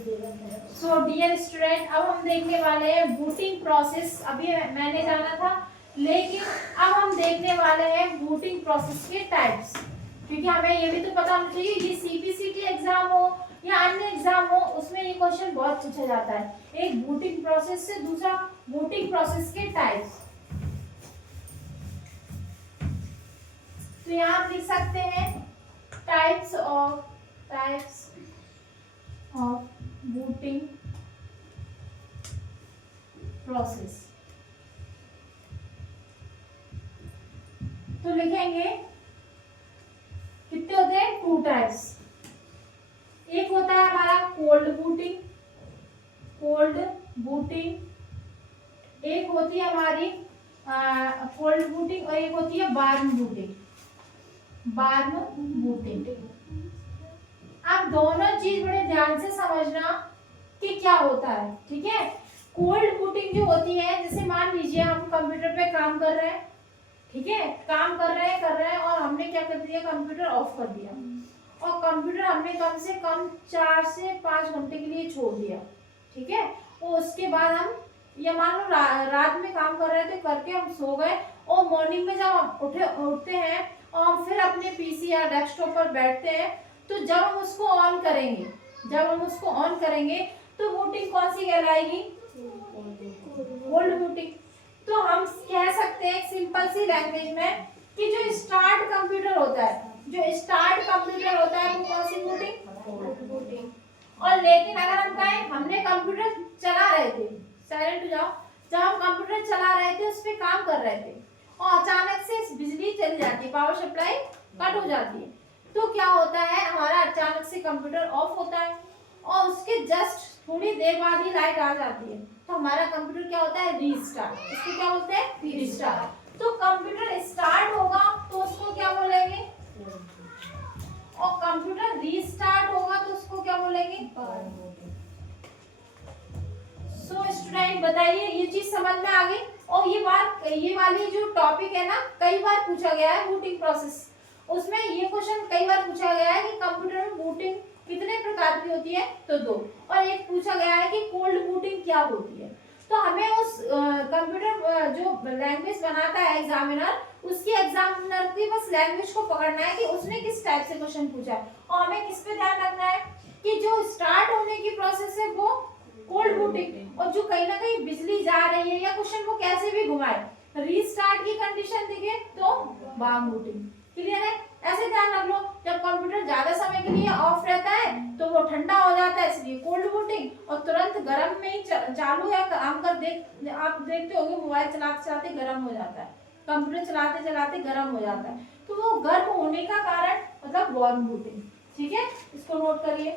So dear student, अब हम देखने वाले हैं बूटिंग प्रोसेस। अभी मैंने जाना था, लेकिन अब हम देखने वाले हैं बूटिंग प्रोसेस के टाइप्स, क्योंकि हमें ये भी तो पता होना चाहिए ये सीपीसीटी एग्जाम हो या अन्य एग्जाम हो, उसमें ये क्वेश्चन बहुत पूछा जाता है। एक बूटिंग प्रोसेस से दूसरा बूटिंग प्रोसेस के टाइप्स। तो यहाँ आप लिख सकते हैं टाइप्स ऑफ बूटिंग प्रोसेस। तो लिखेंगे कितने होते हैं, 2 टाइप्स। एक होता है हमारा कोल्ड बूटिंग, एक होती है हमारी कोल्ड बूटिंग और एक होती है वार्म बूटिंग। आप दोनों चीज बड़े ध्यान से समझना कि क्या होता है, ठीक है। कोल्ड बूटिंग जो होती है, जैसे मान लीजिए हम कंप्यूटर पे काम कर रहे हैं, ठीक है, काम कर रहे हैं और हमने क्या कर दिया, कंप्यूटर ऑफ कर दिया और कंप्यूटर हमने कम से कम 4 से 5 घंटे के लिए छोड़ दिया, ठीक है। और उसके बाद हम, या मान लो रात में काम कर रहे थे, करके हम सो गए और मॉर्निंग में जब हम उठते हैं और हम फिर अपने पीसी या डेस्कटॉप पर बैठते हैं, तो जब हम उसको ऑन करेंगे तो बूटिंग कौन सी कहलाएगी, कोल्ड बूटिंग। तो हम कह सकते हैं सिंपल सी लैंग्वेज में कि जो स्टार्ट कंप्यूटर होता है वो कौन सी बूटिंग। और लेकिन अगर हम कहें हमने कंप्यूटर चला रहे थे, साइलेंट हो जाओ, जब हम कंप्यूटर चला रहे थे, उस पर काम कर रहे थे और अचानक से बिजली चली जाती है, पावर सप्लाई कट हो जाती है, तो क्या होता है, हमारा अचानक से कंप्यूटर ऑफ होता है और उसके जस्ट थोड़ी देर बाद ही लाइट आ जाती है, तो हमारा कंप्यूटर क्या होता है, रीस्टार्ट। इसको क्या बोलते हैं, रीस्टार्ट। तो कंप्यूटर स्टार्ट होगा तो उसको क्या बोलेंगे, और कंप्यूटर रीस्टार्ट होगा तो उसको क्या बोलेंगे, सो स्टूडेंट बताइए ये चीज समझ में आ गई। और ये वाली जो टॉपिक है ना, कई बार पूछा गया है बूटिंग प्रोसेस, उसमें ये क्वेश्चन कई बार पूछा गया है कि कंप्यूटर में बूटिंग कितने प्रकार की होती है, तो 2, और एक पूछा गया है कि कोल्ड बूटिंग क्या होती है। तो हमें उस कंप्यूटर जो लैंग्वेज बनाता है एग्जामिनर, उसकी एग्जामिनर की बस लैंग्वेज को पकड़ना है कि उसने किस टाइप से क्वेश्चन पूछा है, और हमें किस पे ध्यान रखना है कि जो स्टार्ट होने की प्रोसेस है वो कोल्ड बूटिंग, और जो कहीं ना कहीं बिजली जा रही है या क्वेश्चन को कैसे भी घुमाए, रीस्टार्ट की कंडीशन दिखे तो वार्म बूटिंग। क्लियर है, ऐसे ध्यान रख लो। जब कंप्यूटर ज्यादा समय के लिए ऑफ रहता है तो वो ठंडा हो जाता है, इसलिए कोल्ड बूटिंग, और तुरंत गर्म में ही चालू या काम कर आप देखते होंगे मोबाइल चलाते चलाते गर्म हो जाता है, कंप्यूटर चलाते चलाते गर्म हो जाता है, तो वो गर्म होने का कारण मतलब वार्म बूटिंग। ठीक है, इसको नोट करिए।